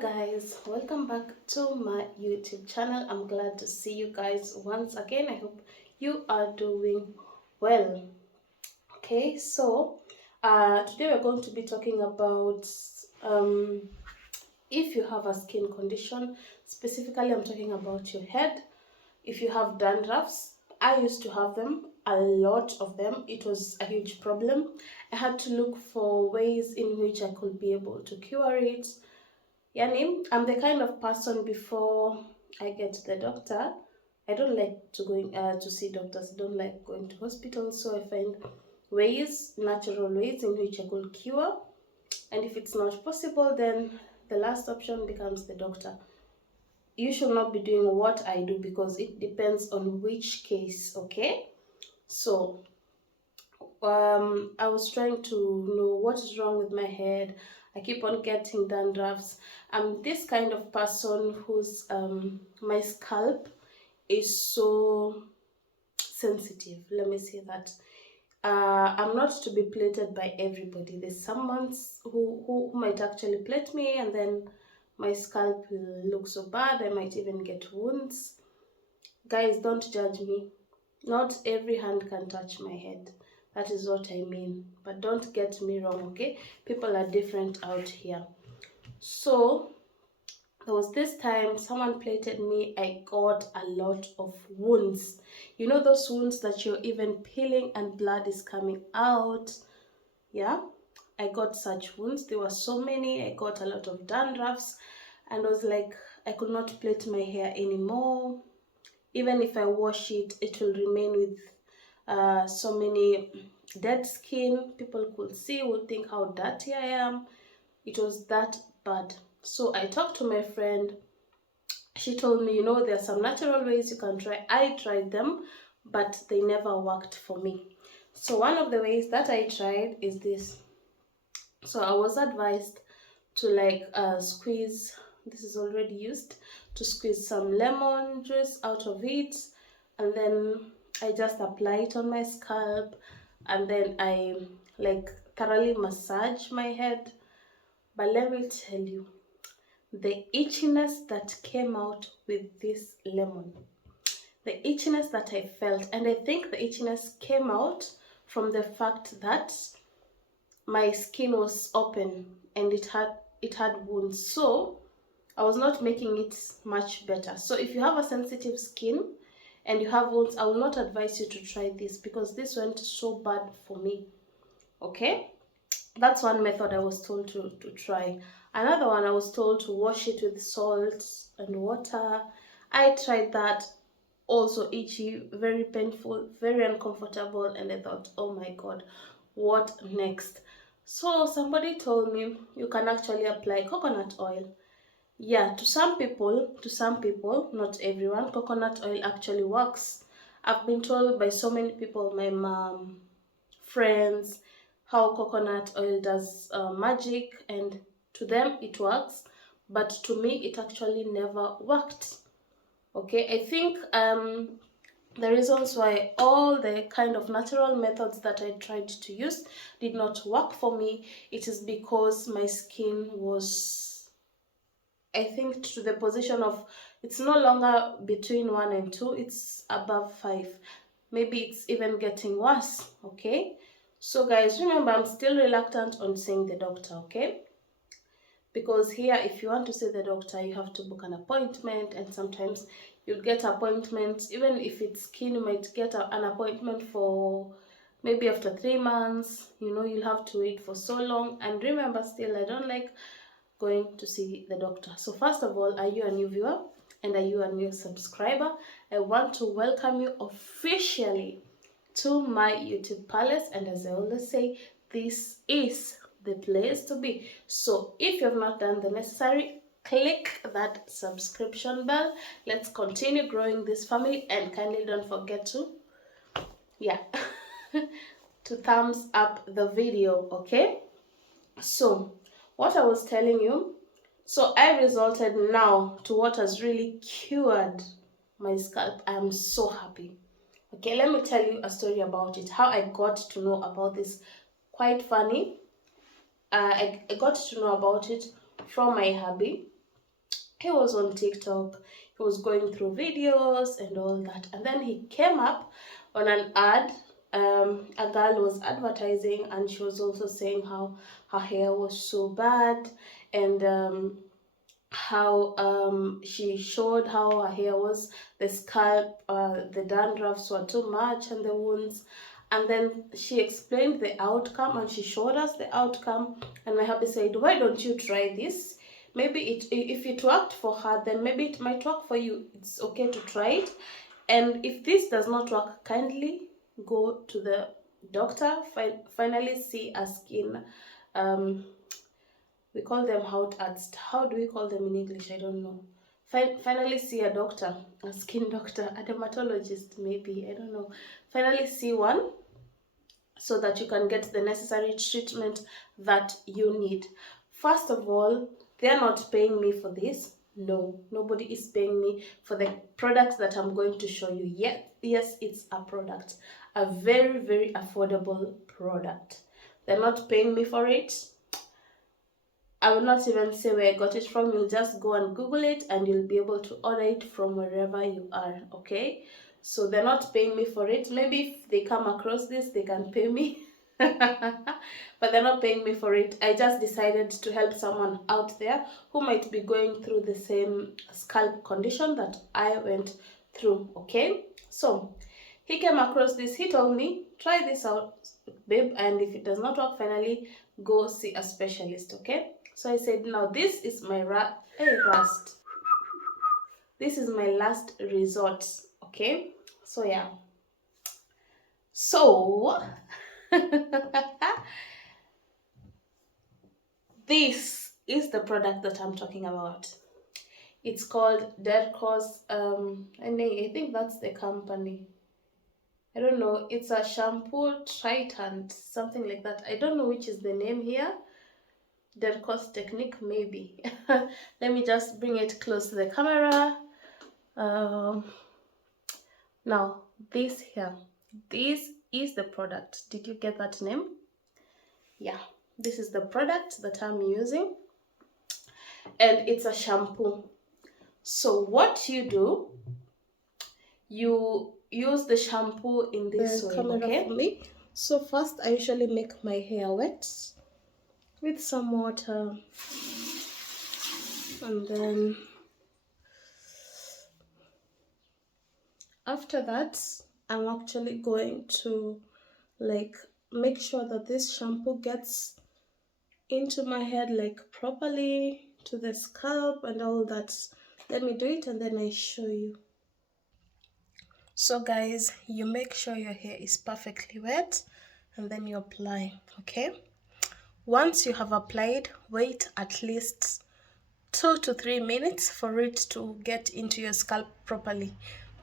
Guys, welcome back to my YouTube channel. I'm glad to see you guys once again. I hope you are doing well. Okay, so today we're going to be talking about if you have a skin condition. Specifically, I'm talking about your head. If you have dandruffs, I used to have them, a lot of them. It was a huge problem. I had to look for ways in which I could be able to cure it. Yani, I'm the kind of person, before I get to the doctor, I don't like to going to see doctors. I don't like going to hospitals. So I find ways, natural ways in which I could cure. And if it's not possible, then the last option becomes the doctor. You should not be doing what I do because it depends on which case, okay? So I was trying to know what is wrong with my head. I keep on getting dandruffs. I'm this kind of person whose my scalp is so sensitive. Let me say that. I'm not to be plated by everybody. There's someone who might actually plate me, and then my scalp will look so bad. I might even get wounds. Guys, don't judge me. Not every hand can touch my head. That is what I mean. But don't get me wrong, okay? People are different out here. So there was this time someone plated me. I got a lot of wounds. You know those wounds that you're even peeling and blood is coming out? Yeah, I got such wounds. There were so many. I got a lot of dandruffs, and I was like, I could not plait my hair anymore. Even if I wash it, it will remain with so many dead skin. People could see, would think how dirty I am. It was that bad. So I talked to my friend. She told me, there are some natural ways you can try. I tried them, but they never worked for me. So one of the ways that I tried is this. So I was advised to squeeze, this is already used, to squeeze some lemon juice out of it, and then I just apply it on my scalp, and then I thoroughly massage my head. But let me tell you, the itchiness that came out with this lemon, the itchiness that I felt, and I think the itchiness came out from the fact that my skin was open and it had wounds, so I was not making it much better. So if you have a sensitive skin and you have wounds, I will not advise you to try this because this went so bad for me. Okay, that's one method I was told to try. Another one, I was told to wash it with salt and water. I tried that, also itchy, very painful, very uncomfortable, and I thought, oh my god, what next? So somebody told me you can actually apply coconut oil. Yeah, to some people, not everyone, coconut oil actually works. I've been told by so many people, my mom, friends, how coconut oil does magic, and to them it works, but to me it actually never worked. Okay, I think the reasons why all the kind of natural methods that I tried to use did not work for me, it is because my skin was, I think, to the position of, it's no longer between 1 and 2, it's above 5. Maybe it's even getting worse, okay? So guys, remember, I'm still reluctant on seeing the doctor, okay? Because here, if you want to see the doctor, you have to book an appointment, and sometimes you'll get appointments. Even if it's skin, you might get an appointment for maybe after 3 months. You'll have to wait for so long. And remember, still, I don't like going to see the doctor. So first of all, are you a new viewer and are you a new subscriber? I want to welcome you officially to my YouTube palace, and as I always say, this is the place to be. So if you have not done the necessary, click that subscription bell. Let's continue growing this family, and kindly don't forget to to thumbs up the video, okay? So what I was telling you, so I resorted now to what has really cured my scalp. I am so happy. Okay, let me tell you a story about it, how I got to know about this. Quite funny. I got to know about it from my hubby. He was on TikTok, he was going through videos and all that, and then he came up on an ad. A girl was advertising, and she was also saying how her hair was so bad, and how she showed how her hair was, the scalp, the dandruffs were too much, and the wounds. And then she explained the outcome, and she showed us the outcome. And my hubby said, why don't you try this? Maybe if it worked for her, then maybe it might work for you. It's okay to try it. And if this does not work, kindly go to the doctor. Finally see a skin, um, we call them how do we call them in English? I don't know. Finally see a doctor, a skin doctor, a dermatologist maybe, I don't know. Finally see one, so that you can get the necessary treatment that you need. First of all, they're not paying me for this. No, nobody is paying me for the products that I'm going to show you. Yes, it's a product, a very, very affordable product. They're not paying me for it. I will not even say where I got it from. You'll just go and Google it, and you'll be able to order it from wherever you are, okay? So they're not paying me for it. Maybe if they come across this, they can pay me. But they're not paying me for it. I just decided to help someone out there who might be going through the same scalp condition that I went through, okay? So he came across this. He told me, try this out, babe, and if it does not work, finally go see a specialist, okay? So I said, now this is my rust. This is my last resort, okay? So yeah. So this is the product that I'm talking about. It's called Dandruffs, and I think that's the company. I don't know. It's a shampoo Triton, something like that. I don't know which is the name here. Dandruffs technique, maybe. Let me just bring it close to the camera. Now, this here, this is the product. Did you get that name? Yeah, this is the product that I'm using, and it's a shampoo. So what you do, you use the shampoo in this way, okay? For me. So first, I usually make my hair wet with some water, and then after that, I'm actually going to like make sure that this shampoo gets into my head like properly, to the scalp and all that. Let me do it and then I show you. So guys, you make sure your hair is perfectly wet and then you apply, okay? Once you have applied, wait at least 2 to 3 minutes for it to get into your scalp properly.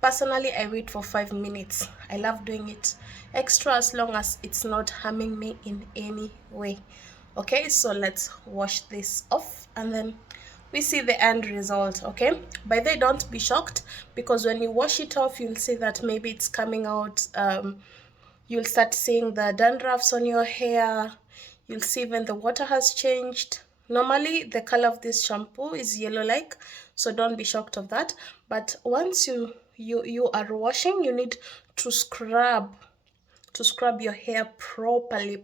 Personally, I wait for 5 minutes. I love doing it extra as long as it's not harming me in any way. Okay, so let's wash this off and then we see the end result, okay? By the way, don't be shocked, because when you wash it off, you'll see that maybe it's coming out, you'll start seeing the dandruffs on your hair. You'll see even the water has changed. Normally, the color of this shampoo is yellow-like, so don't be shocked of that. But once you are washing, you need to scrub your hair properly,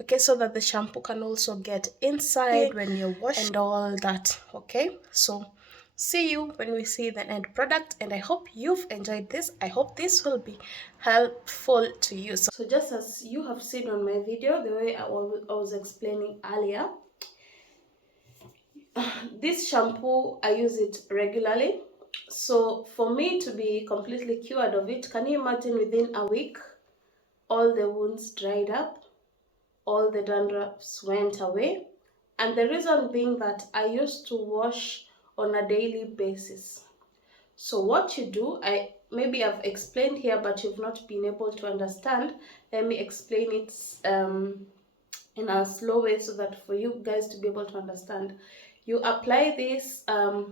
okay, so that the shampoo can also get inside when you're washing and all that, okay? So see you when we see the end product, and I hope you've enjoyed this. I hope this will be helpful to you. So just as you have seen on my video, the way I was explaining earlier, this shampoo, I use it regularly. So for me to be completely cured of it, can you imagine within a week, all the wounds dried up, all the dandruffs went away? And the reason being that I used to wash on a daily basis. So what you do, maybe I've explained here, but you've not been able to understand. Let me explain it in a slow way so that for you guys to be able to understand. You apply this,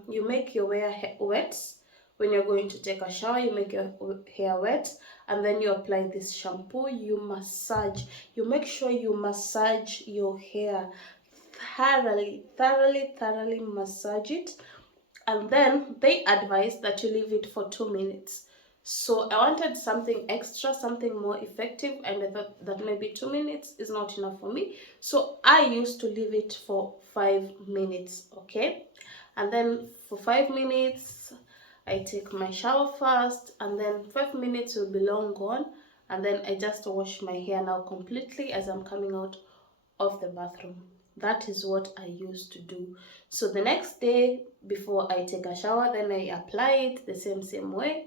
you make your hair wet. When you're going to take a shower, you make your hair wet, and then you apply this shampoo. You massage. You make sure you massage your hair thoroughly massage it, and then they advise that you leave it for 2 minutes. So I wanted something extra, something more effective, and I thought that maybe 2 minutes is not enough for me. So I used to leave it for 5 minutes, okay? And then for 5 minutes, I take my shower first, and then 5 minutes will be long gone, and then I just wash my hair now completely as I'm coming out of the bathroom. That is what I used to do. So the next day before I take a shower, then I apply it the same way.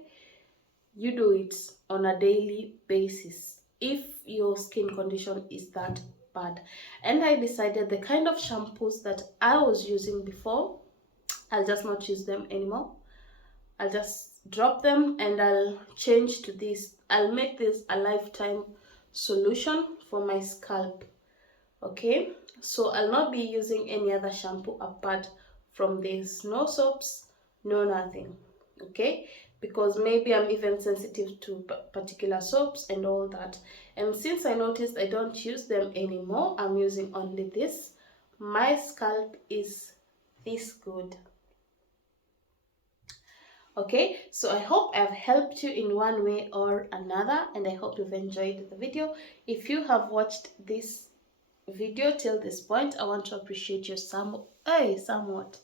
You do it on a daily basis if your skin condition is that bad. And I decided the kind of shampoos that I was using before, I'll just not use them anymore. I'll just drop them and I'll change to this. I'll make this a lifetime solution for my scalp. Okay, so I'll not be using any other shampoo apart from this. No soaps, no nothing. Okay, because maybe I'm even sensitive to particular soaps and all that. And since I noticed I don't use them anymore, I'm using only this. My scalp is this good. Okay, so I hope I've helped you in one way or another, and I hope you've enjoyed the video. If you have watched this video till this point, I want to appreciate your somewhat.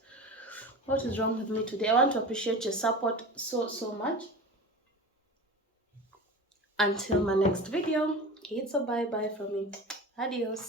What is wrong with me today? I want to appreciate your support so much. Until my next video, it's a bye bye from me. Adios.